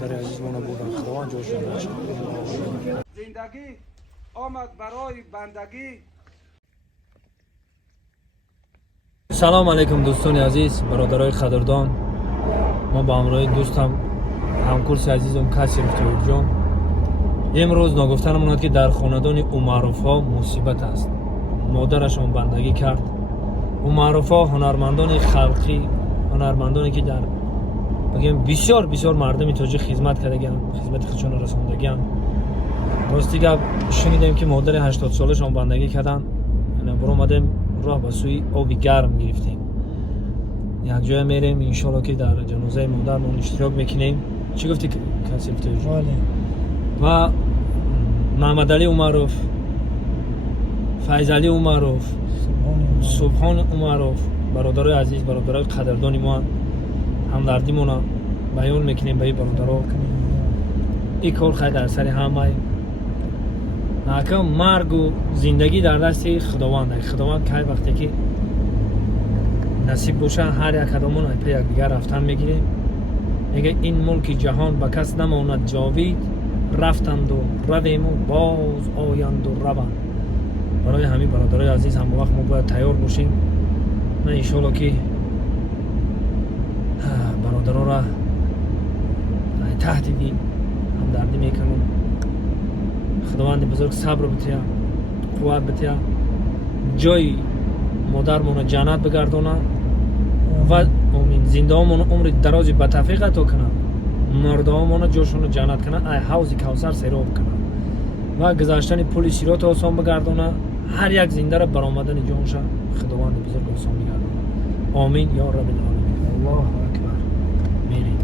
برادر عزیزمون بودن. خداوند جوشون بخشه. زندگی آمد برای بندگی. سلام علیکم دوستان عزیز، برادرای قدردان. ما با همراه دوستم همکورس عزیزم کسی رفتوی جان امروز نگفتنم اومد که در خاندان عمروف ها مصیبت است. مادرشان بندگی کرد. عمروف ها هنرمندان خلقی، هنرمندانی که در بگیم بسیار مردمی تاجیک خدمت کردگان، خدمت خودشون رساندگان. راستی گپ شنیدیم که مادر 80 سالشان بندگی کردن. برو اومدیم راه به سوی آبی گرم گرفتیم. یک جای میریم ان شاء الله که در جنازه مادرمون اشتراک میکنیم. چی گفتی کسی رفته جان؟ و محمد علی عمروف، فیض علی عمروف، سبحان عمروف، برادرای عزیز، برادرای قدردانی ما، همدردیمون بیان میکنیم به این برادرها. این کار خیلی در سر همه حکم مرگ و زندگی در دست خداوند. خداوند که وقتی که نصیب باشه هر یک کدامون پی یک دیگر رفتن میگیریم. میگه این ملک جهان به کس نماند جاوید، رفتند و رویم و باز آیند و روند. برای همین برادرای عزیز هم وقت ما باید تیار باشیم. من ان شاء الله که برادرها را تحت دین همدردی میکنم. خداوند بزرگ صبر بتیا، قوت بتیا، جای مادرمون جنت بگردونه و امین. زندهامون عمر درازی به توفیق عطا کنه. مردامون جوشون جنت کنه، ای حوض کوثر سیراب کنه و گذشتن پل صراط آسان بگردونه. هر یک زنده را برآمدن جانش خداوند بزرگ آسان بگردونه. آمین یا رب العالمین. الله اکبر. میریم.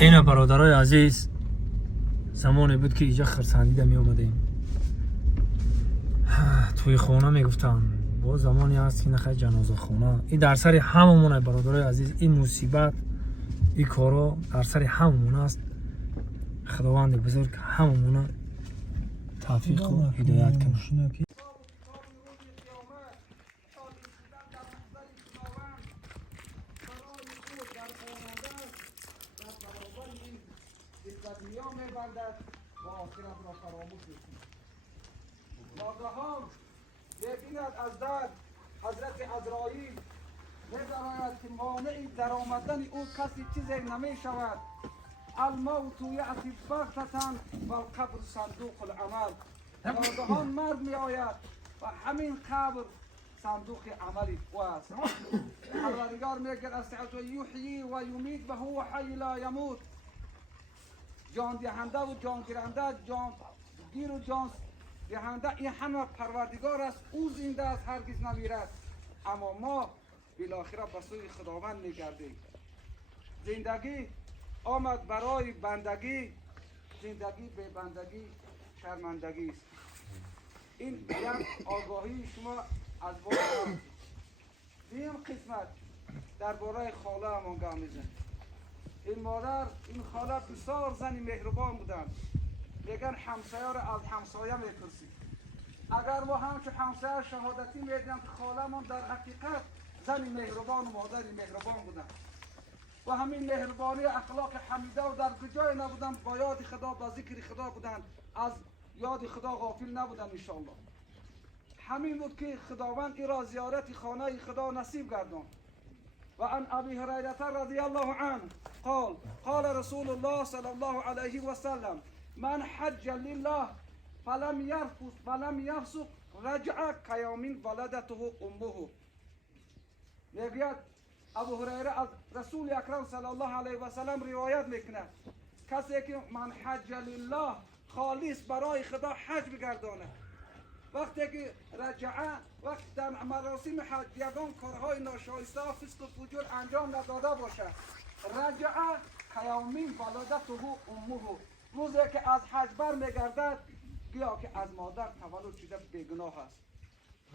اینا برادرای عزیز زمانی بود که اینجا خرسندیده می اومدیم توی خونه میگفتن با زمانی هست که نخواهی جنازه خونه. این در سر هممونه برادرای عزیز، این مصیبت این کارا در سر هممون است. خداوند بزرگ هممونه توفیق و هدایت کنه. ناگهان ببیند از در حضرت عزرائیل می‌دواند که مانع در آمدن او کسی چیزی نمی شود. الموت یأتی بغتة والقبر صندوق العمل. ناگهان مرد می آید و همین قبر صندوق عملی او است. پروردگار میگه استعجل یحیی و یمیت و هو حی لا یموت. جان دهنده و جان گیرنده، جان گیر و جان دهنده، این همه پروردگار است، او زنده است هرگز نمیرد. اما ما بالاخره به سوی خداوند میگردیم. زندگی آمد برای بندگی، زندگی به بندگی شرمندگی است. این یک آگاهی شما از بالا. دیم قسمت درباره خاله امان گام میزن. این مادر، این خاله بسیار زنی مهربان بودن. میگن همسایه را از همسایه میپرسید. اگر ما همچون همسایه شهادتی میدیم که خاله من در حقیقت زنی مهربان و مادری مهربان بودن و همین مهربانی اخلاق حمیده و در کجای نبودن، با یاد خدا، با ذکر خدا بودن، از یاد خدا غافل نبودن انشاءالله. همین بود که خداوند این را زیارت خانه خدا نصیب گردان. و عن ابی هریره رضی الله عنه قال قال رسول الله صلی الله علیه و سلم من حج لله فلم يرفث ولم يفسق رجع كيوم ولدته امه. میگوید ابو هریره از رسول اکرم صلی الله علیه و سلم روایت میکنه کسی که من حج لله خالص برای خدا حج بگردانه، وقتی که رجعه، وقت در مراسم حج یگان کارهای ناشایسته و فسق و فجور انجام نداده باشه، رجعه کیومین ولدته امه، روزی که از حج بر میگردد گیا که از مادر تولد شده بیگناه است.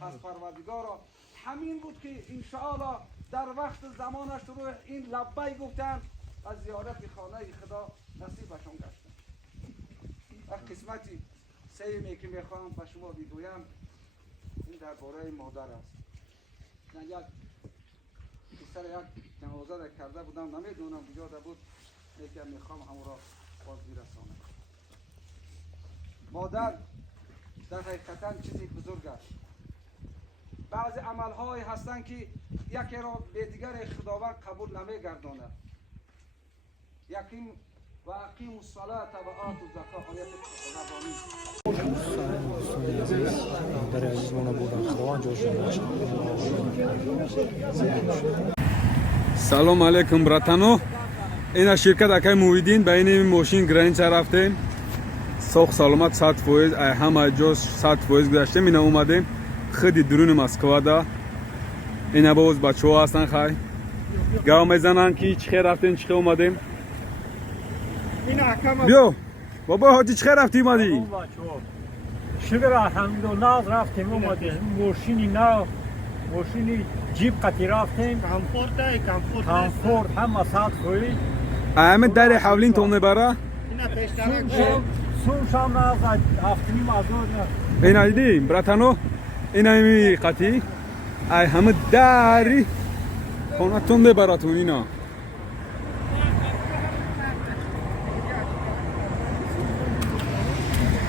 پس پروردگارا همین بود که انشاءالله در وقت زمانش روی این لبی گفتن از زیارت خانه خدا نصیبشون گشتن. و قسمتی سیمی که میخوام به شما بگویم این درباره مادر است. من یک سر یک جنازه را کرده بودم، نمیدونم کجا بود، لیکن میخوام همون را باز برسانم. مادر در حقیقتا چیزی بزرگ است. بعضی عملهایی هستند که یکی را به دیگر خداوند قبول نمیگرداند. یقین و اقیم الصلاة و آتوا الزکات آیت ربانی. در عزیز مون بودن خداوند جوشن. سلام علیکم براتانو. این شرکت اکای مویدین به این ماشین گرینچ رفتیم. سوخ سلامت 100% همه جاش 100% گذاشتیم. اینا اومدیم خیلی درون مسکو دا. اینا باز بچه‌ها هستن خای. گاو میزنن که چه رفتین چه اومدیم. بیا بابا حاجی چه رفتی اومدی؟ شکر الحمدلله رفتیم اومدیم. ماشینی نه ماشینی جیب قطی رفتیم. کامفورت همه 100%. همه در حولین تو میبره. سون شام را هفتمی مازور نه. اینا دیدی براتانو اینا می قطی ای همه داری خونه تون میبراتون اینا.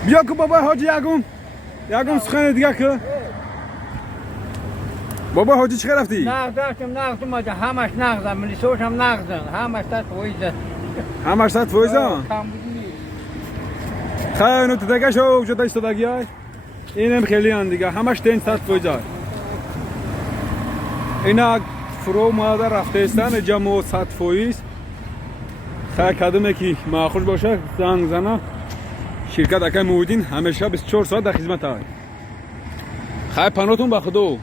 بیا که بابا حاجی یکم سخن دیگه که بابا حاجی چه رفتی؟ نقد داشتم نقد اومده همش نقدم ملیسوش هم نقدن همش 100%. همش 100%. خیلی نو تدگه شو وجود ایستادگی های اینم خیلی هم دیگه همش تین 100%. اینا فرو مادر رفته استن جمع 100%. خیلی کدومه که معخوش باشه زنگ زنه شرکت اکای مویدین همیشه 24 ساعت در خدمت های. خیلی پناهتون به خدا.